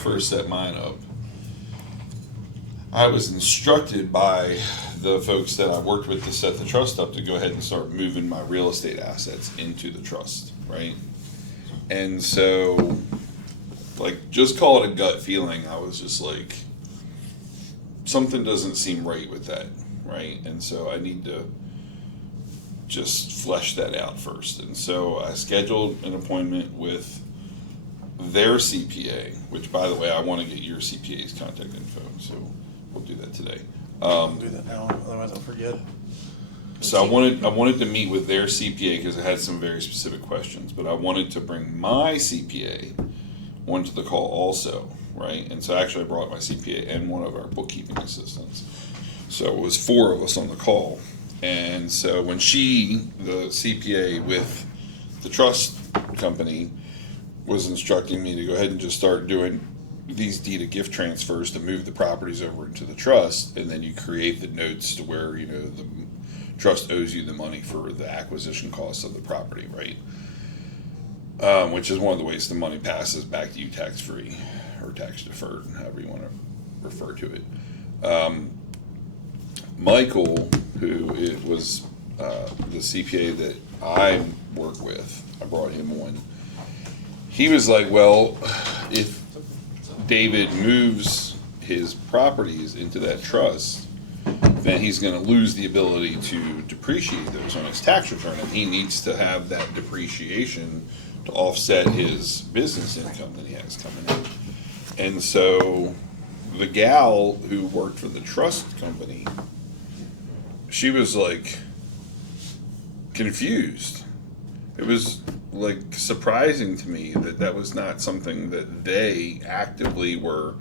first set mine up, I was instructed by the folks that I worked with to set the trust up to go ahead and start moving my real estate assets into the trust, right? And so, like, just call it a gut feeling. I was just like, something doesn't seem right with that, right? And so I need to just flesh that out first. And so I scheduled an appointment with their CPA, which, by the way, I want to get your CPA's contact info, so we'll do that today. I'll do that now, otherwise I'll forget. So I wanted to meet with their CPA because I had some very specific questions, but I wanted to bring my CPA onto the call also, right? And so actually I brought my CPA and one of our bookkeeping assistants. So it was 4 of us on the call. And so when the CPA with the trust company, was instructing me to go ahead and just start doing these deed of gift transfers to move the properties over into the trust, and then you create the notes to where, you know, the trust owes you the money for the acquisition costs of the property, right? Which is one of the ways the money passes back to you tax-free or tax-deferred, however you want to refer to it. Michael, who it was the CPA that I work with, I brought him on. He was like, well, if David moves his properties into that trust, then he's going to lose the ability to depreciate those on his tax return, and he needs to have that depreciation to offset his business income that he has coming in. And so the gal who worked for the trust company, she was like confused. It was like surprising to me that that was not something that they actively were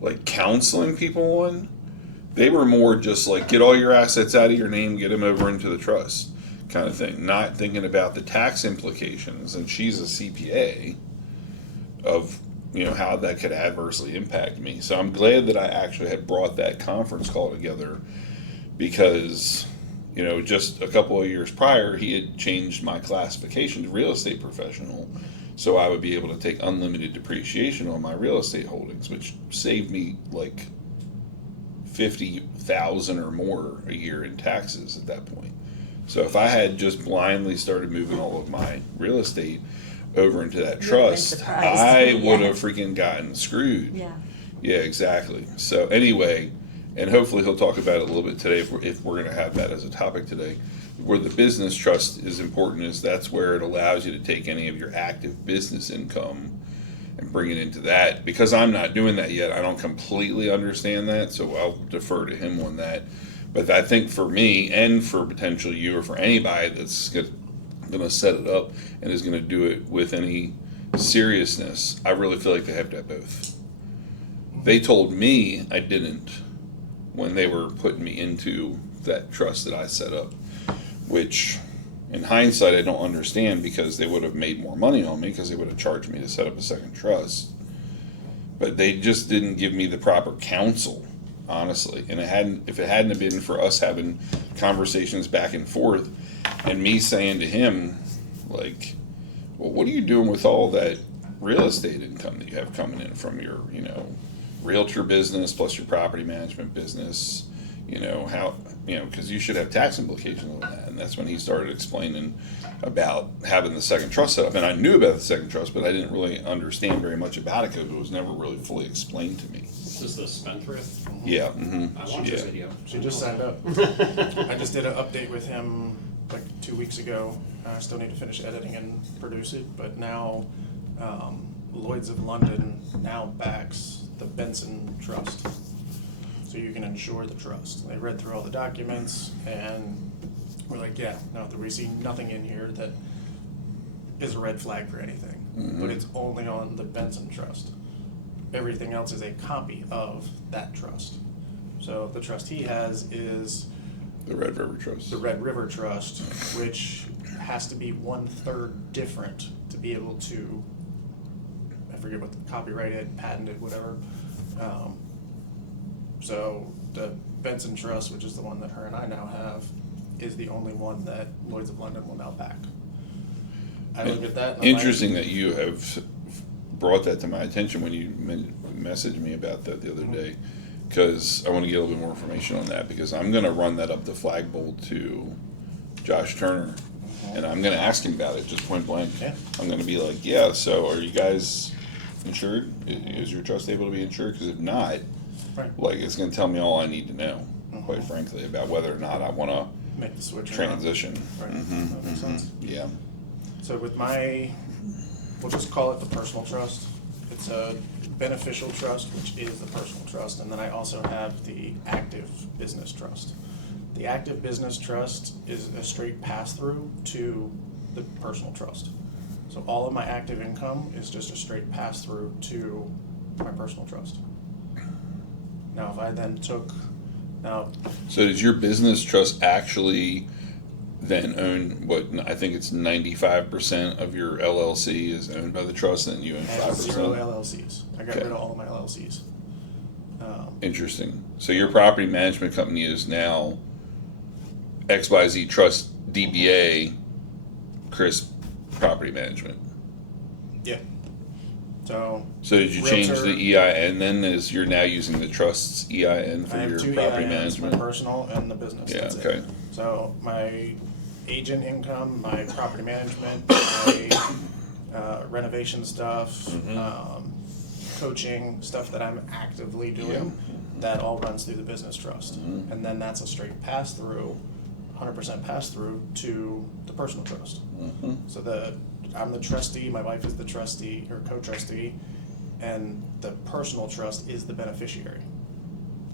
like counseling people on. They were more just like, get all your assets out of your name, get them over into the trust kind of thing, not thinking about the tax implications. And she's a CPA of, you know, how that could adversely impact me. So I'm glad that I actually had brought that conference call together, because, you know, just a couple of years prior, he had changed my classification to real estate professional, so I would be able to take unlimited depreciation on my real estate holdings, which saved me like $50,000 or more a year in taxes at that point. So if I had just blindly started moving all of my real estate over into that trust, I would have freaking gotten screwed. Yeah. Yeah, exactly. So anyway, and hopefully he'll talk about it a little bit today if we're going to have that as a topic today. Where the business trust is important is that's where it allows you to take any of your active business income and bring it into that. Because I'm not doing that yet, I don't completely understand that, so I'll defer to him on that. But I think for me and for potential you or for anybody that's going to set it up and is going to do it with any seriousness, I really feel like they have to have both. They told me I didn't when they were putting me into that trust that I set up, which in hindsight I don't understand, because they would have made more money on me because they would have charged me to set up a second trust. But they just didn't give me the proper counsel, honestly. And if it hadn't been for us having conversations back and forth and me saying to him, like, well, what are you doing with all that real estate income that you have coming in from your, you know, realtor business plus your property management business, you know, how, you know, because you should have tax implications on that. And that's when he started explaining about having the second trust set up. And I knew about the second trust, but I didn't really understand very much about it because it was never really fully explained to me. This is the Spendthrift? Yeah. Mm-hmm. I watched the video. She just signed up. I just did an update with him like 2 weeks ago. I still need to finish editing and produce it, but now Lloyd's of London now backs the Benson trust. So you can insure the trust. They read through all the documents and we're like, yeah, no, we see nothing in here that is a red flag for anything. Mm-hmm. But it's only on the Benson trust. Everything else is a copy of that trust. So the trust he has is The Red River Trust. The Red River Trust, which has to be 1/3 different to be able to, I forget what the copyrighted, patented, whatever. So the Benson Trust, which is the one that her and I now have, is the only one that Lloyd's of London will now back. I look at that. And interesting that you have brought that to my attention when you messaged me about that the other day, because I want to get a little bit more information on that, because I'm going to run that up the flagpole to Josh Turner, and I'm going to ask him about it, just point blank. Yeah. I'm going to be like, yeah, so are you guys insured? Is your trust able to be insured? Because if not, Right. like, it's going to tell me all I need to know, quite frankly, about whether or not I want to Make the switch. or not. transition. Right. Mhm, That makes mhm. sense. Yeah. So with we'll just call it the personal trust. It's a beneficial trust, which is the personal trust, and then I also have the active business trust. The active business trust is a straight pass-through to the personal trust. So all of my active income is just a straight pass-through to my personal trust. Now, if I then So does your business trust actually then own what, I think it's 95% of your LLC is owned by the trust, and you own I have 0 5%? LLCs. I got Okay. rid of all of my LLCs. Interesting. So your property management company is now XYZ Trust DBA Chris Property Management. Yeah. So So did you change Realtor- the EIN then, as you're now using the trust's EIN I for have your two property EINs, management? my personal and the business. Yeah, That's it. okay. So my agent income, my property management, my renovation stuff, Mm-hmm. coaching, stuff that I'm actively doing, that all runs through the business trust. Mm-hmm. And then that's a straight pass-through, 100% pass-through to the personal trust. Mm-hmm. So I'm the trustee, my wife is the trustee or co-trustee, and the personal trust is the beneficiary.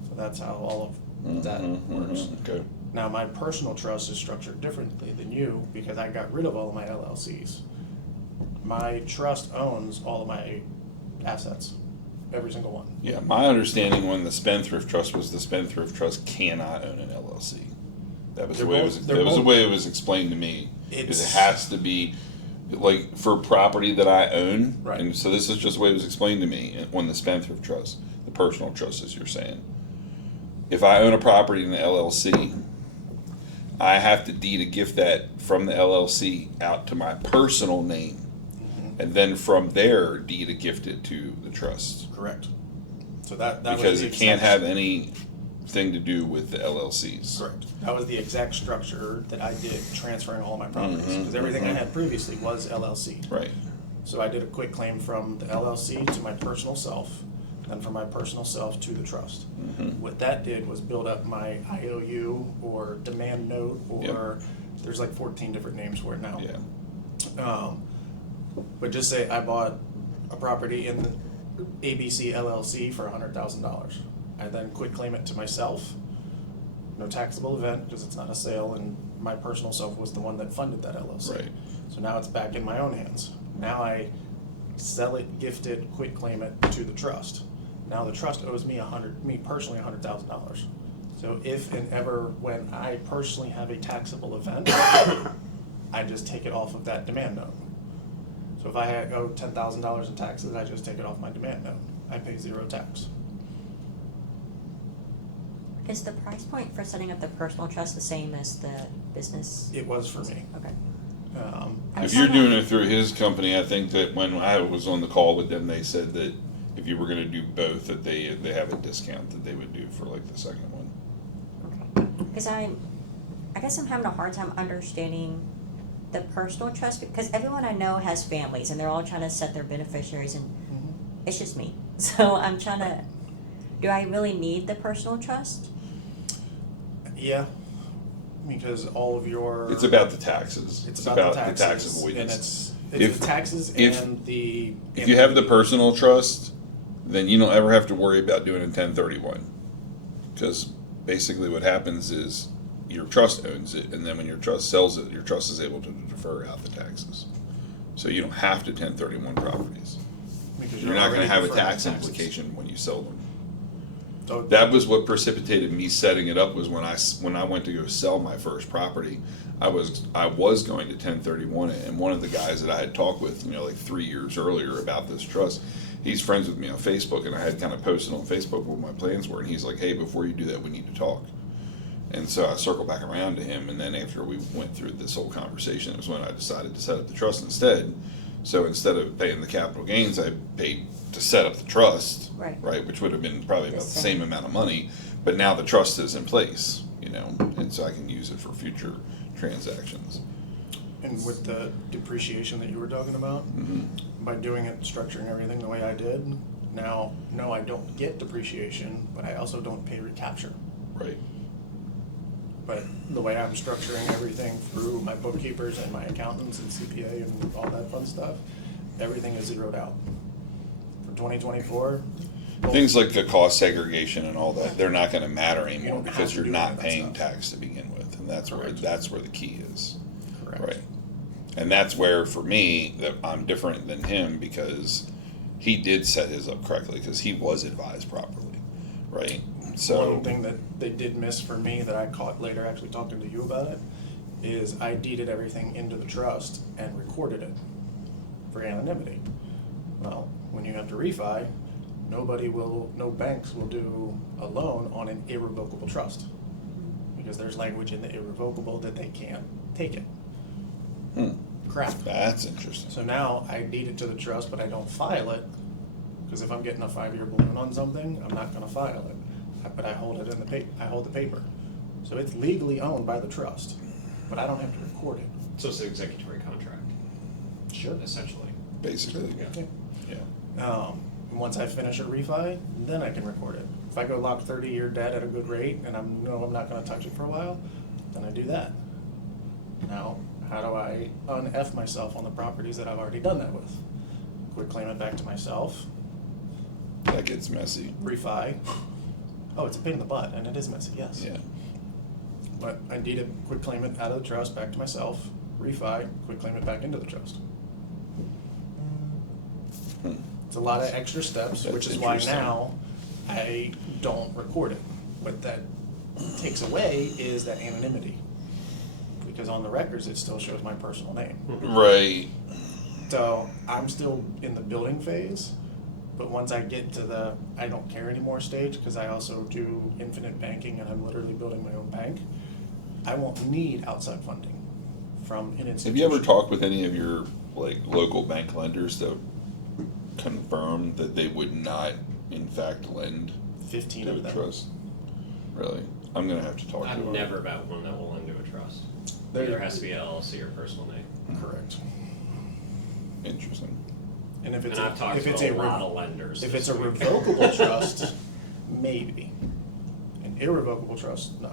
So that's how all of that works. Okay. Now, my personal trust is structured differently than you because I got rid of all of my LLCs. My trust owns all of my assets, every single one. Yeah, my understanding when the Spendthrift Trust was the Spendthrift Trust cannot own an LLC. That was the way it was explained to me. Because it has to be, like, for property that I own. Right. And so this is just the way it was explained to me on the Spendthrift Trust, the personal trust, as you're saying. If I own a property in the LLC, I have to deed a gift that from the LLC out to my personal name, and then from there deed a gift it to the trust. Correct. So that was Because the it can't exact- have anything to do with the LLCs. Correct. That was the exact structure that I did transferring all my properties, Mhm, because everything I had previously was LLC. Right. So I did a quick claim from the LLC to my personal self, then from my personal self to the trust. What that did was build up my IOU or demand note, or there's like 14 different names for it now. Yeah. But just say I bought a property in the ABC LLC for $100,000. I then quit claim it to myself. No taxable event because it's not a sale, and my personal self was the one that funded that LLC. Right. So now it's back in my own hands. Now I sell it, gift it, quit claim it to the trust. Now the trust owes me personally $100,000. So if and ever when I personally have a taxable event, I just take it off of that demand note. So if I owe $10,000 in taxes, I just take it off my demand note. I pay 0 tax. Is the price point for setting up the personal trust the same as the business? It was for me. Okay. If you're doing it through his company, I think that when I was on the call with them, they said that if you were gonna do both, that they have a discount that they would do for like the second one. Okay. Because I guess I'm having a hard time understanding the personal trust, because everyone I know has families and they're all trying to set their beneficiaries, and it's just me. So I'm trying to, do I really need the personal trust? Yeah, because all of your. It's about the taxes. It's about the tax taxes, and avoidance. it's the taxes if- and the. If you have the personal trust, then you don't ever have to worry about doing a 1031. Because basically what happens is your trust owns it, and then when your trust sells it, your trust is able to defer out the taxes. So you don't have to 1031 properties. because You're not going already to have a deferring tax taxes. implication when you sell them. So That was what precipitated me setting it up, was when I went to go sell my first property, I was going to 1031 it, and one of the guys that I had talked with, like 3 years earlier about this trust, he's friends with me on Facebook, and I had kind of posted on Facebook what my plans were, and he's like, hey, before you do that, we need to talk. And so I circled back around to him, and then after we went through this whole conversation, it was when I decided to set up the trust instead, So instead of paying the capital gains, I paid to set up the trust, Right. which would have been probably The about the same. same amount of money, but now the trust is in place, and so I can use it for future transactions. And with the depreciation that you were talking about, by doing it, structuring everything the way I did, now, no, I don't get depreciation, but I also don't pay recapture. Right. But the way I'm structuring everything through my bookkeepers and my accountants and CPA and all that fun stuff, everything is zeroed out. For 2024. Things like the cost segregation and all that, they're not gonna matter You anymore don't have because to you're do any not of that paying stuff. tax to begin with, and that's Correct. where the key is. Correct. Right. And that's where, for me, that I'm different than him because he did set his up correctly because he was advised properly, right? So, One thing that they did miss for me that I caught later actually talking to you about it is I deeded everything into the trust and recorded it for anonymity. Well, when you have to refi, no banks will do a loan on an irrevocable trust because there's language in the irrevocable that they can't take it. Crap. that's interesting. So now I deed it to the trust, but I don't file it, because if I'm getting a 5-year balloon on something, I'm not gonna file it. But I hold it in I hold the paper. So it's legally owned by the trust, but I don't have to record it. So it's an executory contract, Sure. essentially. Basically, Yeah. yeah. Once I finish a refi, then I can record it. If I go lock 30-year debt at a good rate and I'm not gonna touch it for a while, then I do that. Now, how do I un-F myself on the properties that I've already done that with? Quit claim it back to myself, That gets messy. refi. Oh, it's a pain in the butt, and it is messy, yes. Yeah. But I need to quit claim it out of the trust back to myself, refi, quit claim it back into the trust. It's a lot of extra steps, which That's is why interesting. now I don't record it. What that takes away is that anonymity. Because on the records, it still shows my personal name. Right. So I'm still in the building phase, but once I get to the I don't care anymore stage, because I also do infinite banking and I'm literally building my own bank, I won't need outside funding from an institution. Have you ever talked with any of your local bank lenders to confirm that they would not, in fact, lend 15 to of a them. trust? Really? I'm gonna have to talk to I've them. never met one that will lend to a trust. There- Either has to be LLC or personal name. Correct. Interesting. And if it's And I've talked if to it's a a lot of lenders. if this it's a week. revocable trust, maybe. An irrevocable trust, no.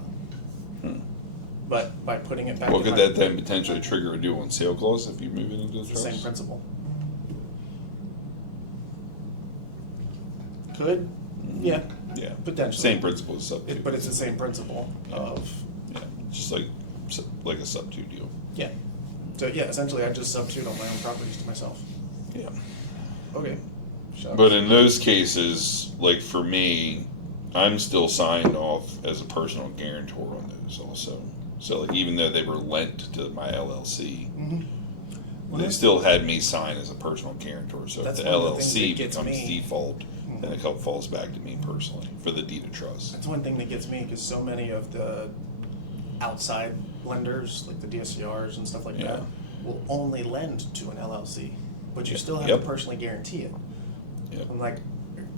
But by putting it back Well, in could my- that then potentially trigger a due on sale clause if you move it into the It's the trust? same principle. Could, yeah, Yeah. potentially. Same principle as sub two. But it's the same principle of, Yeah, just like a sub two deal. yeah. So, yeah, essentially I just substitute on my own properties to myself. Yeah. Okay. Shucks. But in those cases, like for me, I'm still signed off as a personal guarantor on those also. So like even though they were lent to my LLC, Mhm. Well, they that's- still had me sign as a personal guarantor. So if That's the one of the things LLC that gets becomes me. default, then Mhm. it falls back to me personally for the deed of trust. That's one thing that gets me, because so many of the outside lenders, like the DSCRs and stuff like Yeah. that, will only lend to an LLC, but you Yeah. still have Yep. to personally guarantee it. Yep. And like,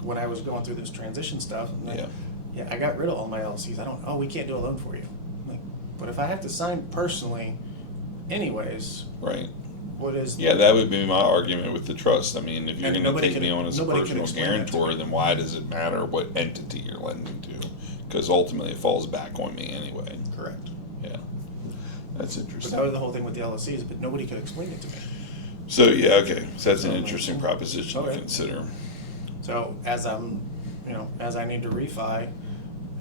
when I was going through this transition stuff, and then, Yeah. yeah, I got rid of all my LLCs. We can't do a loan for you. I'm like, but if I have to sign personally anyways, Right. what is? Yeah, that would be my argument with the trust. I mean, if you're And going to nobody take can- me on as a nobody can personal explain that to guarantor, me. then why does it matter what entity you're lending to? Because ultimately it falls back on me anyway. Correct. Yeah, that's But interesting. that was the whole thing with the LLCs, but nobody could explain it to me. So yeah, okay. So that's an So, interesting proposition to okay. consider. So as I need to refi,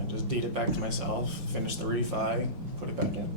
I just deed it back to myself, finish the refi, put it back in.